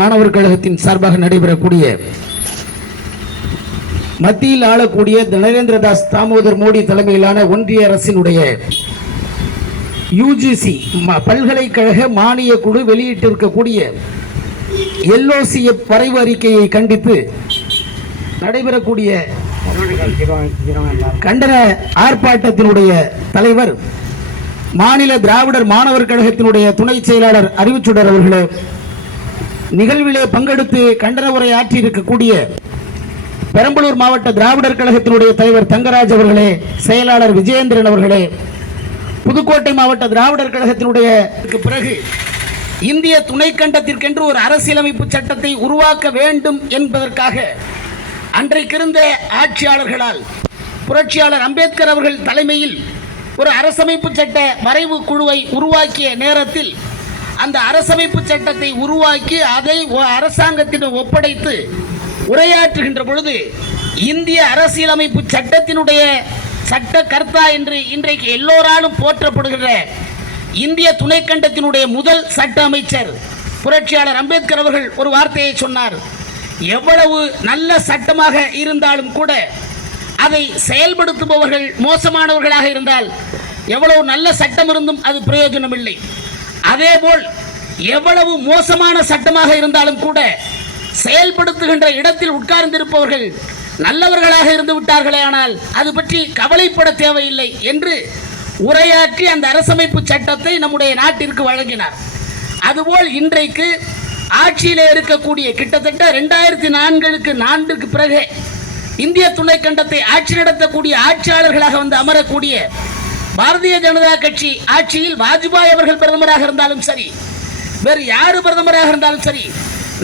மாணவர் கழகத்தின் சார்பாக நடைபெறக்கூடிய மத்தியில் ஆளக்கூடிய நரேந்திர தாஸ் தாமோதர் மோடி தலைமையிலான ஒன்றிய அரசினுடைய யுஜிசி பல்கலைக்கழக மானிய குழு வெளியிட்டிருக்கக்கூடிய எல்ஓசிஎஃப் வரைவு அறிக்கையை கண்டித்து நடைபெறக்கூடிய கண்டன ஆர்ப்பாட்டத்தினுடைய தலைவர் மாநில திராவிடர் மாணவர் கழகத்தினுடைய துணை செயலாளர் அறிவுச்சுடர் அவர்களே, நிகழ்விலே பங்கெடுத்து கண்டன உரை ஆற்றி இருக்கக்கூடிய பெரம்பலூர் மாவட்ட திராவிடர் கழகத்தினுடைய தலைவர் தங்கராஜ் அவர்களே, செயலாளர் விஜயேந்திரன் அவர்களே, புதுக்கோட்டை மாவட்ட திராவிடர் கழகத்தினுடைய பிறகு இந்திய துணைக்கண்டத்திற்கென்று ஒரு அரசியலமைப்பு சட்டத்தை உருவாக்க வேண்டும் என்பதற்காக அன்றைக்கிருந்த ஆட்சியாளர்களால் புரட்சியாளர் அம்பேத்கர் அவர்கள் தலைமையில் ஒரு அரசமைப்பு சட்ட வரைவு குழுவை உருவாக்கிய நேரத்தில் அந்த அரசமைப்பு சட்டத்தை உருவாக்கி அதை அரசாங்கத்திடம் ஒப்படைத்து உரையாற்றுகின்ற பொழுது இந்திய அரசியலமைப்பு சட்டத்தினுடைய சட்டகர்த்தா என்று இன்றைக்கு எல்லோராலும் போற்றப்படுகிற இந்திய துணைக்கண்டத்தினுடைய முதல் சட்ட அமைச்சர் புரட்சியாளர் அம்பேத்கர் அவர்கள் ஒரு வார்த்தையை சொன்னார். எவ்வளவு நல்ல சட்டமாக இருந்தாலும் கூட அதை செயல்படுத்துபவர்கள் மோசமானவர்களாக இருந்தால் எவ்வளவு நல்ல சட்டம் இருந்தும் அது பிரயோஜனம் இல்லை. அதேபோல் எவ்வளவு மோசமான சட்டமாக இருந்தாலும் கூட செயல்படுத்துகின்ற இடத்தில் உட்கார்ந்திருப்பவர்கள் நல்லவர்களாக இருந்து விட்டார்களே, ஆனால் அது பற்றி கவலைப்பட தேவையில்லை என்று உரையாற்றி அந்த அரசமைப்பு சட்டத்தை நம்முடைய நாட்டிற்கு வழங்கினார். அதுபோல் இன்றைக்கு ஆட்சியிலே இருக்கக்கூடிய கிட்டத்தட்ட 2004 பிறகு இந்திய துணைக்கண்டத்தை ஆட்சி நடத்தக்கூடிய ஆட்சியாளர்களாக வந்து அமரக்கூடிய பாரதிய ஜனதா கட்சி ஆட்சியில் வாஜ்பாய் அவர்கள் பிரதமராக இருந்தாலும் சரி, வேறு யாரு பிரதமராக இருந்தாலும் சரி,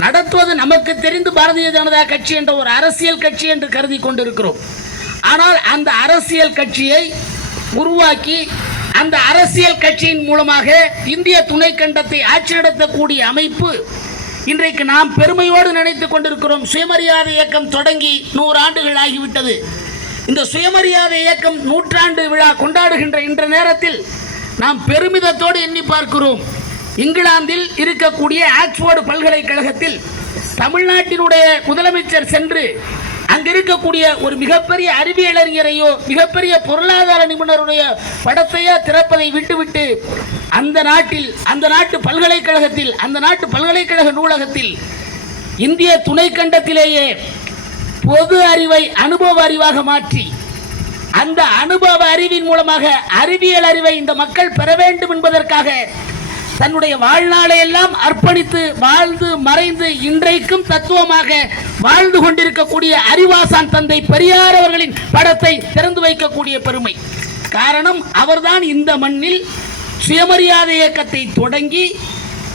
நடத்துவது நமக்கு தெரிந்து பாரதிய ஜனதா கட்சி என்ற ஒரு அரசியல் கட்சி என்று கருதி கொண்டிருக்கிறோம். ஆனால் அந்த அரசியல் கட்சியை உருவாக்கி அந்த அரசியல் கட்சியின் மூலமாக இந்திய துணைக்கண்டத்தை ஆட்சி நடத்தக்கூடிய அமைப்பு இன்றைக்கு நாம் பெருமையோடு நினைத்துக் கொண்டிருக்கிறோம். சுயமரியாதை இயக்கம் தொடங்கி 100 ஆண்டுகள் ஆகிவிட்டது. இந்த சுயமரியாதை இயக்கம் 100ஆண்டு விழா கொண்டாடுகின்ற இந்த நேரத்தில் நாம் பெருமிதத்தோடு எண்ணி பார்க்கிறோம். இங்கிலாந்தில் இருக்கக்கூடிய ஆக்ஸ்போர்டு பல்கலைக்கழகத்தில் தமிழ்நாட்டினுடைய முதலமைச்சர் சென்று அங்க இருக்கக்கூடிய ஒரு மிகப்பெரிய அறிவியலறிஞரையோ மிகப்பெரிய பொருளாதார நிபுணருடைய படத்தையோ திறப்பதை விட்டுவிட்டு அந்த நாட்டு பல்கலைக்கழகத்தில் அந்த நாட்டு பல்கலைக்கழக நூலகத்தில் இந்திய துணைக்கண்டத்திலேயே பொது அறிவை அனுபவ அறிவாக மாற்றி அந்த அனுபவ அறிவின் மூலமாக அறிவியல் அறிவை இந்த மக்கள் பெற வேண்டும் என்பதற்காக தன்னுடைய வாழ்நாளை எல்லாம் அர்ப்பணித்து வாழ்ந்து மறைந்து இன்றைக்கும் தத்துவமாக வாழ்ந்து கொண்டிருக்கக்கூடிய அறிவாசான் தந்தை பெரியார் அவர்களின் படத்தை திறந்து வைக்கக்கூடிய பெருமை. காரணம், அவர்தான் இந்த மண்ணில் சுயமரியாதை இயக்கத்தை தொடங்கி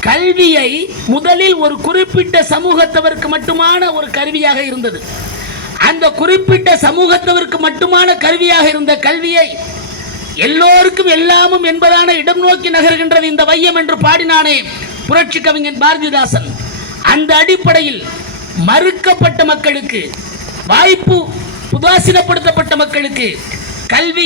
கல்வியை முதலில் ஒரு குறிப்பிட்ட சமூகத்தவருக்கு மட்டுமான ஒரு கருவியாக இருந்தது. அந்த குறிப்பிட்ட சமூகத்தவருக்கு மட்டுமான கருவியாக இருந்த கல்வியை எல்லோருக்கும் எல்லாமும் என்பதான இடம் நோக்கி நகர்கின்றது இந்த வையம் என்று பாடினானே புரட்சி கவிஞன் பாரதிதாசன். அந்த அடிப்படையில் மறுக்கப்பட்ட மக்களுக்கு, வாய்ப்பு உதாசீனப்படுத்தப்பட்ட மக்களுக்கு கல்வி